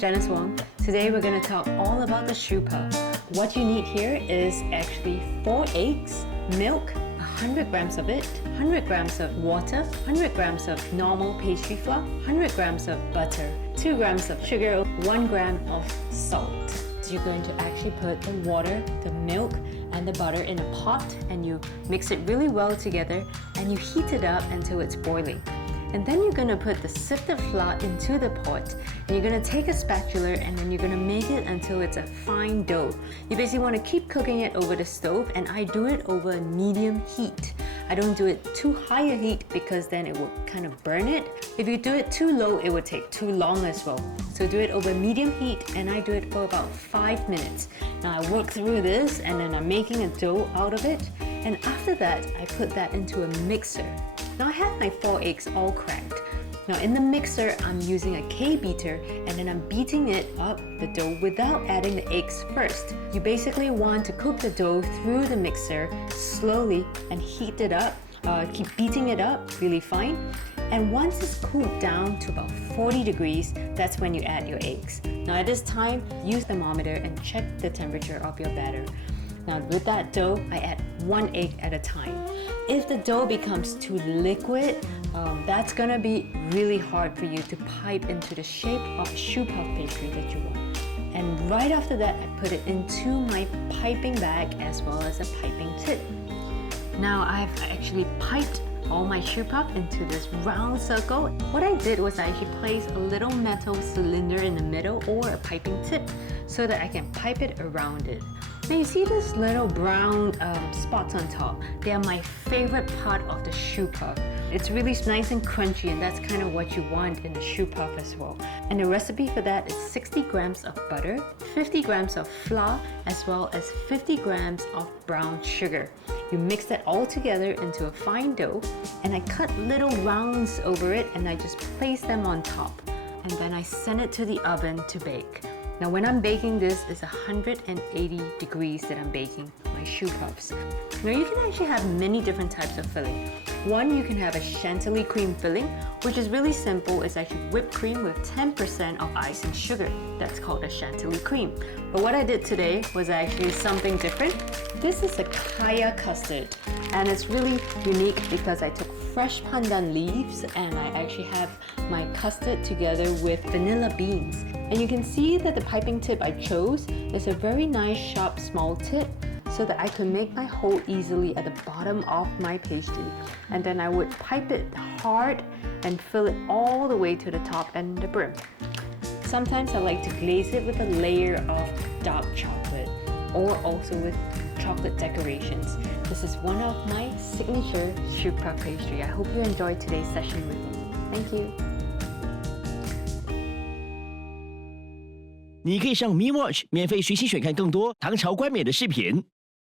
Janice Wong. Today we're going to talk all about the Choux Puff. What you need here is actually 4 eggs, milk, 100 grams of it, 100 grams of water, 100 grams of normal pastry flour, 100 grams of butter, 2 grams of sugar, 1 gram of salt. So you're going to actually put the water, the milk, and the butter in a pot, and you mix it really well together, and you heat it up until it's boiling. And then you're gonna put the sifted flour into the pot, and you're gonna take a spatula, and then you're gonna make it until it's a fine dough. You basically wanna keep cooking it over the stove, and I do it over a medium heat. I don't do it too high a heat because then it will kind of burn it. If you do it too low, it will take too long as well. So do it over medium heat, and I do it for about 5 minutes. Now I work through this, and then I'm making a dough out of it. And after that, I put that into a mixer. Now I have my 4 eggs all cracked. Now in the mixer, I'm using a K-beater, and then I'm beating it up, the dough, without adding the eggs first. You basically want to cook the dough through the mixer slowly and heat it up. Keep beating it up really fine. And once it's cooled down to about 40 degrees, that's when you add your eggs. Now at this time, use the thermometer and check the temperature of your batter. Now with that dough, I add 1 egg at a time. If the dough becomes too liquid, that's gonna be really hard for you to pipe into the shape of Choux Puff pastry that you want. And right after that, I put it into my piping bag as well as a piping tip. Now I've actually piped all my Choux Puff into this round circle. What I did was I actually placed a little metal cylinder in the middle or a piping tip so that I can pipe it around it. Now you see this little brown spots on top? They are my favorite part of the Choux Puff. It's really nice and crunchy, and that's kind of what you want in the Choux Puff as well. And the recipe for that is 60 grams of butter, 50 grams of flour, as well as 50 grams of brown sugar. You mix that all together into a fine dough, and I cut little rounds over it, and I just place them on top. And then I send it to the oven to bake. Now when I'm baking this, it's 180 degrees that I'm baking my Choux Puffs. Now you can actually have many different types of filling. One, you can have a chantilly cream filling, which is really simple. It's actually whipped cream with 10% of ice and sugar. That's called a chantilly cream. But what I did today was actually something different. This is a kaya custard, and it's really unique because I took fresh pandan leaves and I actually have my custard together with vanilla beans. And you can see that the piping tip I chose is a very nice sharp small tip so that I could make my hole easily at the bottom of my pastry. And then I would pipe it hard and fill it all the way to the top and the brim. Sometimes I like to glaze it with a layer of dark chocolate or also with chocolate decorations. This is one of my signature Choux Puff pastry. I hope you enjoyed today's session with me. Thank you. 你可以上 MediaCorp 免费学习选看更多唐朝冠冕的视频。